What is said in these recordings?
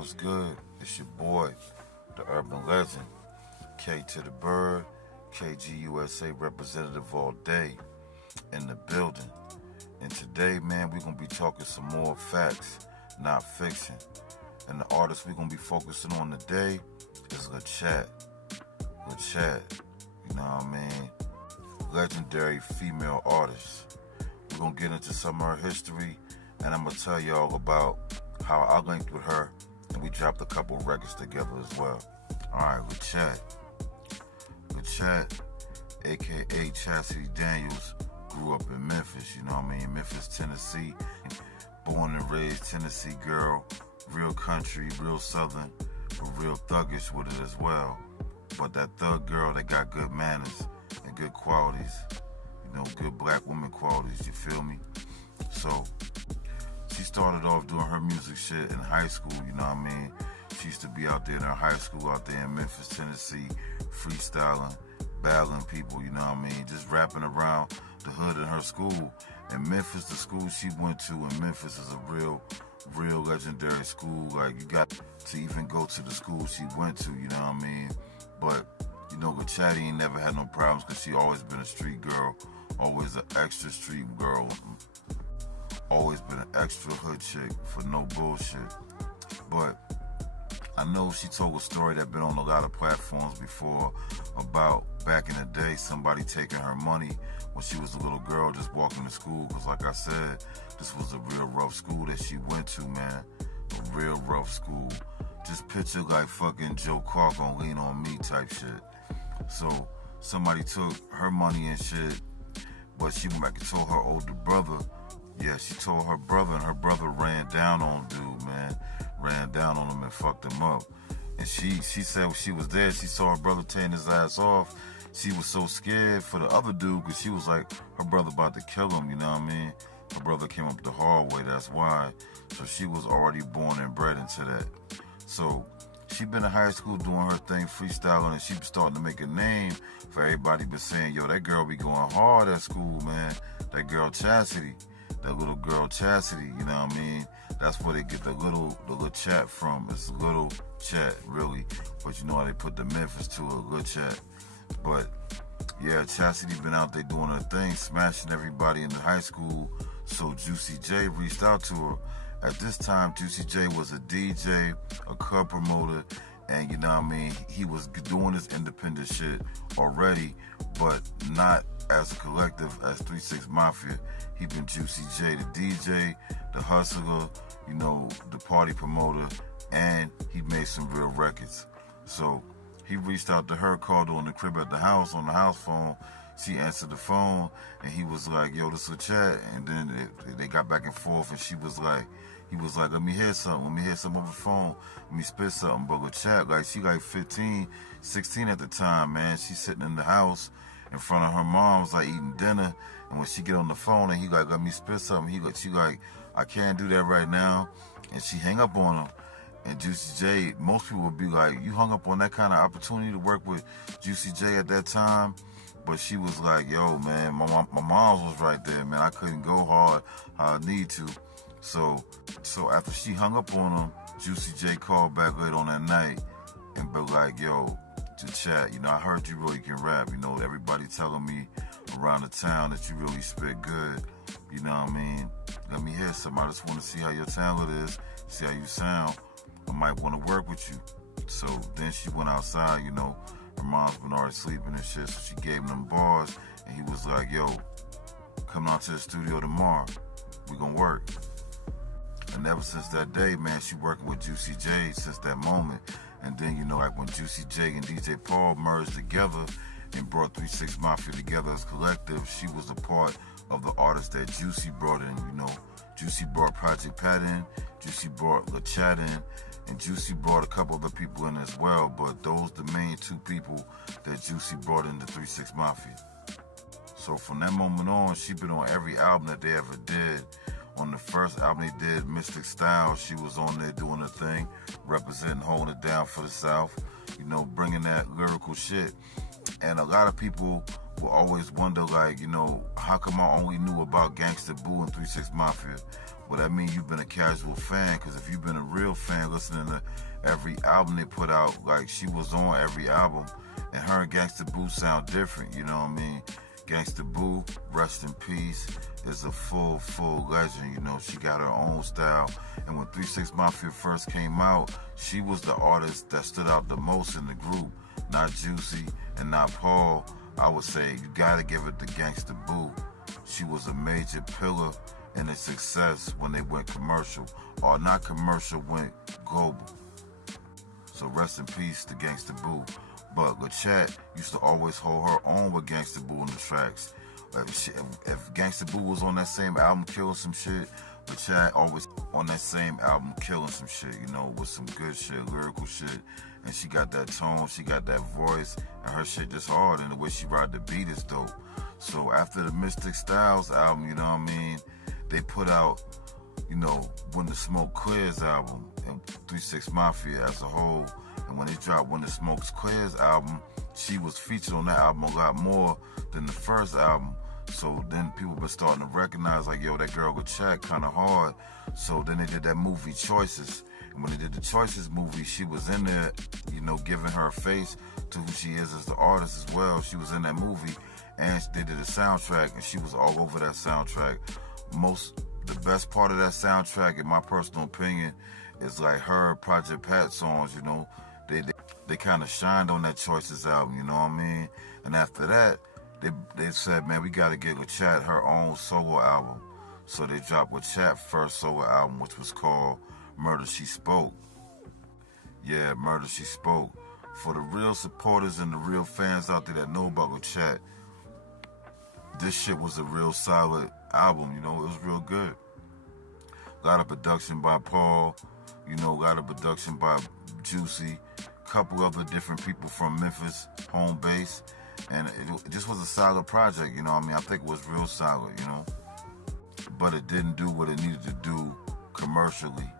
What's good? It's your boy, the urban legend, K to the Bird, KGUSA representative all day in the building. And today, man, we're going to be talking some more facts, not fiction. And the artist we're going to be focusing on today is LaChat. LaChat, you know what I mean? Legendary female artist. We're going to get into some of her history, and I'm going to tell y'all about how I linked with her, and we dropped a couple records together as well. Alright, LaChat. LaChat, aka Chastity Daniels, grew up in Memphis, you know what I mean? Memphis, Tennessee. Born and raised Tennessee girl, real country, real southern, but real thuggish with it as well. But that thug girl that got good manners and good qualities, you know, good black woman qualities, you feel me? So, she started off doing her music shit in high school, you know what I mean? She used to be out there in her high school out there in Memphis, Tennessee, freestyling, battling people, you know what I mean? Just rapping around the hood in her school. And Memphis, the school she went to in Memphis is a real legendary school. Like, you got to even go to the school she went to, you know what I mean? But, you know, LaChat ain't never had no problems because she always been a street girl, always an extra street girl. Always been an extra hood chick for no bullshit. But I know she told a story that been on a lot of platforms before about back in the day somebody taking her money when she was a little girl just walking to school. Because like I said, this was a real rough school that she went to, man. A real rough school. Just picture like fucking Joe Clark on Lean On Me type shit. So somebody took her money and shit, but she went back and told her older brother. Yeah, she told her brother, and her brother ran down on dude, man. Ran down on him and fucked him up. And she said when she was there, she saw her brother tearing his ass off. She was so scared for the other dude because she was like, her brother about to kill him, you know what I mean? Her brother came up the hallway, that's why. So she was already born and bred into that. So she been in high school doing her thing, freestyling, and she was starting to make a name for everybody but saying, yo, that girl be going hard at school, man. That girl Chastity. That little girl Chastity, you know what I mean? That's where they get the little chat from. It's a little chat, really. But you know how they put the Memphis to a good chat. But yeah, Chastity been out there doing her thing, smashing everybody in the high school. So Juicy J reached out to her. At this time, Juicy J was a DJ, a club promoter, and you know what I mean? He was doing his independent shit already, but not as a collective as 3-6 Mafia. He been Juicy J, the DJ, the hustler, you know, the party promoter, and he made some real records. So he reached out to her, called her on the crib at the house, on the house phone. She answered the phone, and he was like, yo, this is LaChat. And then they got back and forth, and he was like, let me hear something over the phone, let me spit something. But LaChat, like, she like 15, 16 at the time, man. She's sitting in the house in front of her mom's, like, eating dinner. And when she get on the phone and he like, let me spit something, she like, I can't do that right now. And she hang up on him. And Juicy J, most people would be like, you hung up on that kind of opportunity to work with Juicy J at that time? But she was like, yo, man, my mom was right there, man. I couldn't go hard how I need to. So after she hung up on him, Juicy J called back late on that night and be like, yo, LaChat, you know, I heard you really can rap. You know, everybody telling me around the town that you really spit good. You know what I mean? Let me hear something. I just want to see how your talent is, see how you sound. I might want to work with you. So then she went outside, you know. Her mom's been already sleeping and shit, so she gave him them bars, and he was like, yo, come out to the studio tomorrow. We gonna work. And ever since that day, man, she working with Juicy J since that moment. And then, you know, like when Juicy J and DJ Paul merged together and brought 3-6 Mafia together as collective, she was a part of the artists that Juicy brought in, you know. Juicy brought Project Pat in, Juicy brought LaChat in, and Juicy brought a couple other people in as well, but those the main two people that Juicy brought into 3-6 Mafia. So from that moment on, she been on every album that they ever did. On the first album they did, Mystic Style, she was on there doing her thing, representing, holding it down for the South, you know, bringing that lyrical shit. And a lot of people will always wonder, like, you know, how come I only knew about Gangsta Boo and 3 6 Mafia? Well, that means you've been a casual fan, because if you've been a real fan listening to every album they put out, like, she was on every album, and her and Gangsta Boo sound different, you know what I mean? Gangsta Boo, rest in peace, is a full legend, you know. She got her own style, and when 3 6 Mafia first came out, she was the artist that stood out the most in the group, not Juicy and not Paul. I would say you gotta give it to Gangsta Boo. She was a major pillar in its success when they went commercial, or not commercial, went global. So rest in peace to Gangsta Boo. But LaChat used to always hold her own with Gangsta Boo in the tracks. If Gangsta Boo was on that same album killing some shit, LaChat always on that same album killing some shit, you know, with some good shit, lyrical shit. And she got that tone, she got that voice, and her shit just hard, and the way she ride the beat is dope. So after the Mystic Styles album, you know what I mean, they put out, you know, When the Smoke Clears album, and 3 6 Mafia as a whole. And when they dropped When the Smoke Clears album, she was featured on that album a lot more than the first album. So then people been starting to recognize, like, yo, that girl LaChat kind of hard. So then they did that movie Choices. And when they did the Choices movie, she was in there, you know, giving her face to who she is as the artist as well. She was in that movie, and they did a soundtrack, and she was all over that soundtrack. The best part of that soundtrack, in my personal opinion, is like her Project Pat songs, you know. They kind of shined on that Choices album, you know what I mean? And after that, they said, man, we got to get LaChat her own solo album. So they dropped LaChat's first solo album, which was called Murder She Spoke. Yeah, Murder She Spoke. For the real supporters and the real fans out there that know about LaChat, this shit was a real solid album, you know, it was real good. A lot of production by Paul, you know, a lot of production by Juicy, couple other different people from Memphis, home base, and it just was a solid project, you know what I mean? I think it was real solid, you know, but it didn't do what it needed to do commercially,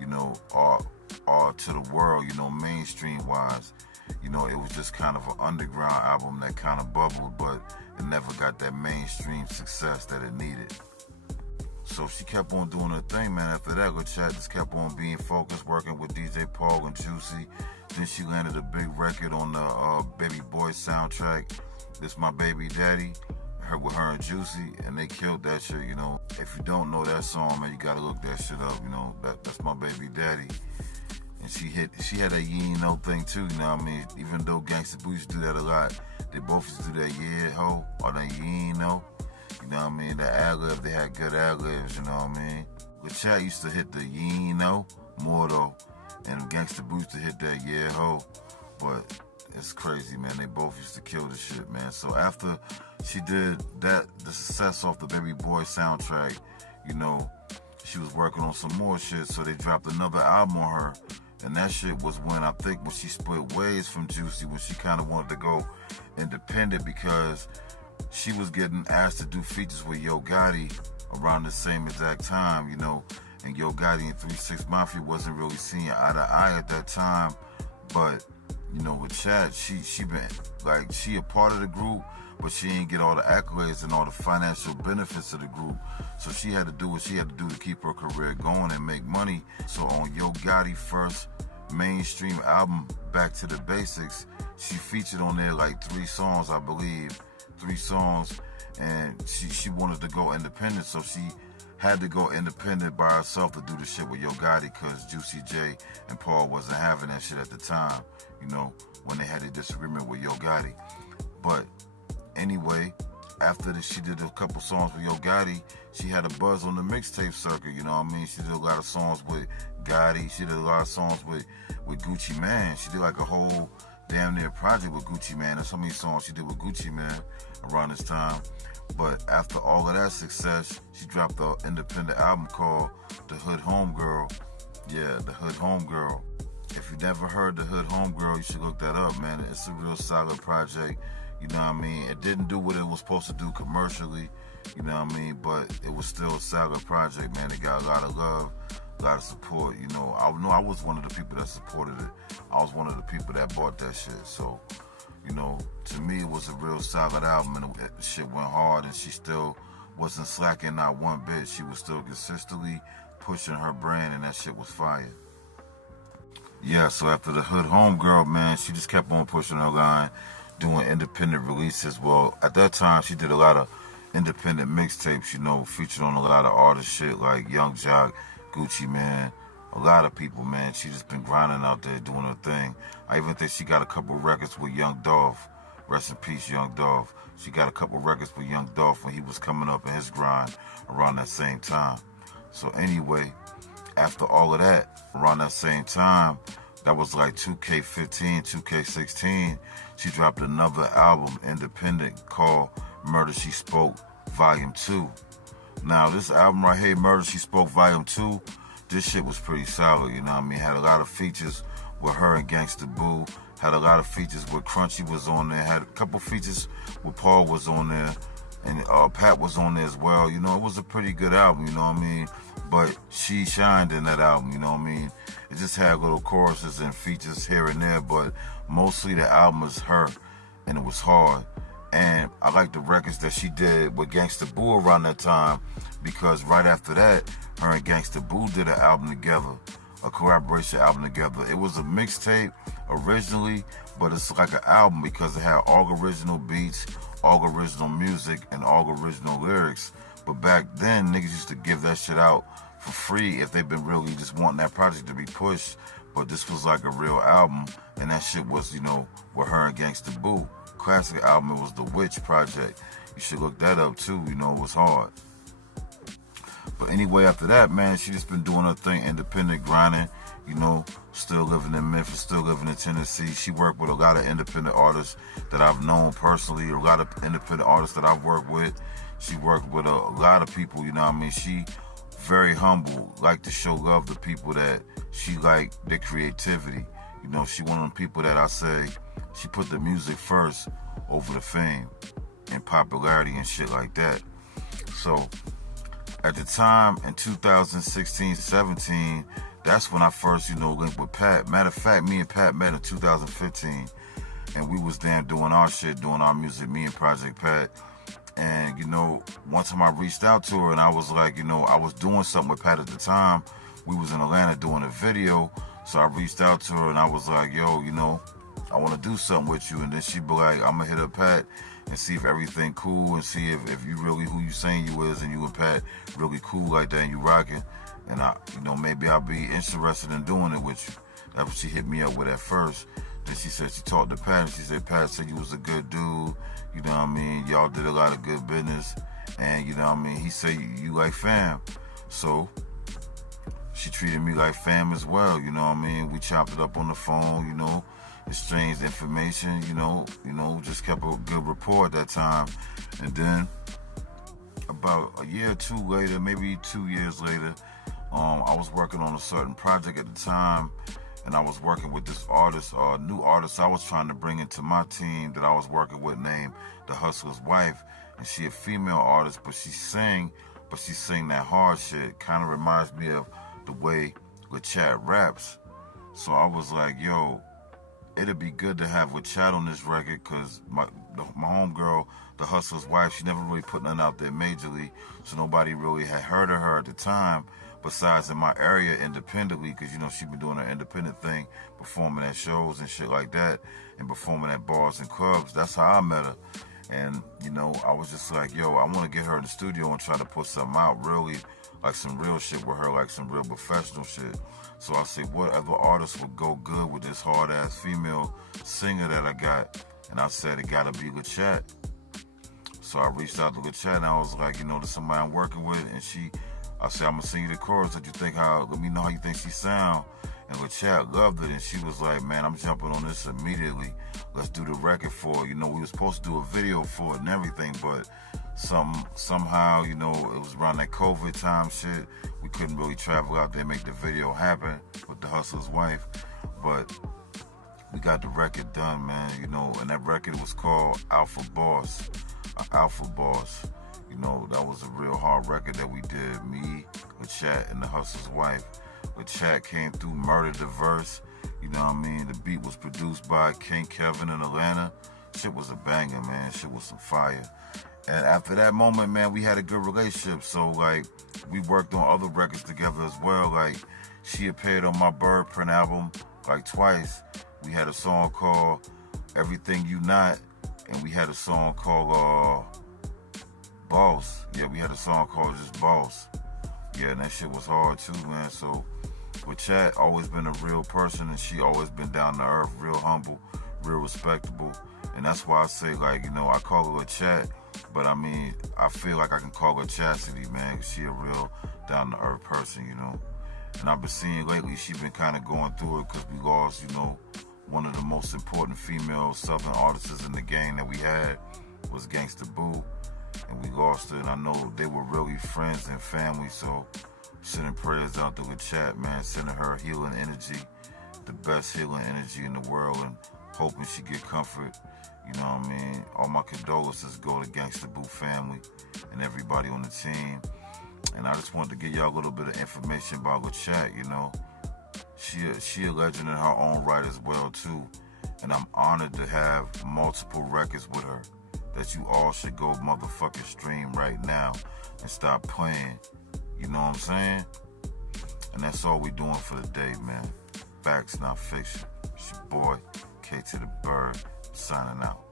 you know, or to the world, you know, mainstream-wise. You know, it was just kind of an underground album that kind of bubbled, but it never got that mainstream success that it needed. So she kept on doing her thing, man. After that, LaChat just kept on being focused, working with DJ Paul and Juicy. Then she landed a big record on the Baby Boy soundtrack, This My Baby Daddy, with her and Juicy, and they killed that shit, you know. If you don't know that song, man, you gotta look that shit up, you know. That's My Baby Daddy. And she had that you know thing too, you know what I mean? Even though Gangsta Boo used to do that a lot, they both used to do that yeah ho, or that you know. You know what I mean? The ad-lib, they had good ad-libs, you know what I mean? LaChat used to hit the you know more though, and Gangsta Boo used to hit that yeah ho. But it's crazy, man. They both used to kill the shit, man. So after she did that, the success off the Baby Boy soundtrack, you know, she was working on some more shit, so they dropped another album on her. And that shit was when she split ways from Juicy, when she kind of wanted to go independent, because she was getting asked to do features with Yo Gotti around the same exact time, you know. And Yo Gotti and 3 6 Mafia wasn't really seeing eye to eye at that time. But, you know, with Chad, she been, like, she a part of the group, but she ain't get all the accolades and all the financial benefits of the group. So she had to do what she had to do to keep her career going and make money. So on Yo Gotti's first mainstream album, Back to the Basics, she featured on there like 3 songs, I believe. 3 songs, and she wanted to go independent, so she had to go independent by herself to do the shit with Yo Gotti, because Juicy J and Paul wasn't having that shit at the time, you know, when they had a disagreement with Yo Gotti. But anyway, after she did a couple songs with Yo Gotti, she had a buzz on the mixtape circuit, you know what I mean? She did a lot of songs with Gotti, she did a lot of songs with Gucci Mane. She did like a whole damn near project with Gucci Mane. There's so many songs she did with Gucci Mane around this time. But after all of that success, she dropped an independent album called The Hood Homegirl. Yeah, The Hood Homegirl. If you never heard The Hood Homegirl, you should look that up, man. It's a real solid project, you know what I mean? It didn't do what it was supposed to do commercially, you know what I mean? But it was still a solid project, man. It got a lot of love, a lot of support, you know. I was one of the people that supported it. I was one of the people that bought that shit. So, You know, to me, it was a real solid album, and the shit went hard, and she still wasn't slacking not one bit. She was still consistently pushing her brand, and that shit was fire. Yeah, so after the Hood Homegirl, man, she just kept on pushing her line, doing independent releases. Well, at that time, she did a lot of independent mixtapes, you know, featured on a lot of artist shit like Young Jock, Gucci Man, a lot of people, man. She just been grinding out there doing her thing. I even think she got a couple records with Young Dolph. Rest in peace, Young Dolph. She got a couple records with Young Dolph when he was coming up in his grind around that same time. So anyway, after all of that, around that same time, that was like 2K15, 2K16, she dropped another album, independent, called Murder She Spoke, Volume 2. Now, this album right here, Murder She Spoke, Volume 2, this shit was pretty solid, you know what I mean? Had a lot of features with her and Gangsta Boo, had a lot of features where Crunchy was on there, had a couple features where Paul was on there, and Pat was on there as well. You know, it was a pretty good album, you know what I mean? But she shined in that album, you know what I mean? It just had little choruses and features here and there, but mostly the album is her, and it was hard. And I like the records that she did with Gangsta Boo around that time, because right after that, her and Gangsta Boo did an album together, a collaboration album together. It was a mixtape originally, but it's like an album because it had all original beats, all original music, and all original lyrics. But back then, niggas used to give that shit out for free if they've been really just wanting that project to be pushed. But this was like a real album, and that shit was, you know, with her and Gangsta Boo. Classic album, it was the Witch Project. You should look that up too, you know, it was hard. But anyway, after that, man, she just been doing her thing, independent, grinding, you know, still living in Memphis, still living in Tennessee. She worked with a lot of independent artists that I've known personally, a lot of independent artists that I've worked with. She worked with a lot of people, you know what I mean? She very humble, like to show love to people that she like their creativity. You know, she one of them people that I say, she put the music first over the fame and popularity and shit like that. So at the time in 2016, 17, that's when I first, you know, linked with Pat. Matter of fact, me and Pat met in 2015, and we was there doing our shit, doing our music, me and Project Pat. And, you know, one time I reached out to her and I was like, you know, I was doing something with Pat at the time. We was in Atlanta doing a video. So I reached out to her and I was like, yo, you know, I want to do something with you. And then she'd be like, I'm going to hit up Pat and see if everything cool and see if you really who you saying you is and you and Pat really cool like that and you rocking. And I, you know, maybe I'll be interested in doing it with you. That's what she hit me up with at first. Then she said she talked to Pat and she said, Pat said you was a good dude. You know what I mean? Y'all did a lot of good business. And you know what I mean? He said you like fam. So she treated me like fam as well. You know what I mean? We chopped it up on the phone, you know, exchanged information, you know, just kept a good rapport at that time. And then about a year or two later, maybe 2 years later, I was working on a certain project at the time, and I was working with this artist, new artist I was trying to bring into my team that I was working with named The Hustler's Wife. And she a female artist, but she sing that hard shit. Kind of reminds me of the way LaChat raps. So I was like, yo, it'd be good to have LaChat on this record, because my homegirl, The Hustler's Wife, she never really put nothing out there majorly, so nobody really had heard of her at the time, besides in my area independently, because, you know, she been doing her independent thing, performing at shows and shit like that, and performing at bars and clubs. That's how I met her. And, you know, I was just like, yo, I want to get her in the studio and try to put something out, really, like some real shit with her, like some real professional shit. So I said, what other artist would go good with this hard-ass female singer that I got? And I said, it gotta be LaChat. So I reached out to LaChat and I was like, you know, there's somebody I'm working with. And I said, I'm gonna sing you the chorus. Let me know how you think she sound. And LaChat loved it. And she was like, man, I'm jumping on this immediately. Let's do the record for it. You know, we were supposed to do a video for it and everything, but somehow, you know, it was around that COVID time shit. We couldn't really travel out there and make the video happen with The Hustler's Wife. But we got the record done, man, you know, and that record was called Alpha Boss. Alpha Boss. You know, that was a real hard record that we did. Me, LaChat, and The Hustler's Wife. LaChat came through, murdered the verse, You know what I mean? The beat was produced by King Kevin in Atlanta. Shit was a banger, man. Shit was some fire. And after that moment, man, we had a good relationship. So, like, we worked on other records together as well. Like, she appeared on my Bird Print album, like, twice. We had a song called Everything You Not, and we had a song called Boss. Yeah, we had a song called just Boss. Yeah, and that shit was hard too, man. So, with Chat, always been a real person, and she always been down to earth, real humble, real respectable. And that's why I say, like, you know, I call her a Chat, but I mean, I feel like I can call her Chastity, man, because she a real down-to-earth person, you know. And I've been seeing lately, she been kind of going through it because we lost, you know, one of the most important female Southern artists in the game that we had was Gangsta Boo. And we lost her, and I know they were really friends and family, so sending prayers out to the Chat, man, sending her healing energy, the best healing energy in the world, and hoping she get comfort. You know what I mean? All my condolences go to Gangsta Boo family and everybody on the team. And I just wanted to give y'all a little bit of information about the Chat, you know. She a legend in her own right as well, too. And I'm honored to have multiple records with her that you all should go motherfucking stream right now and stop playing. You know what I'm saying? And that's all we doing for the day, man. Facts, not fiction. It's your boy, K to the Bird, signing out.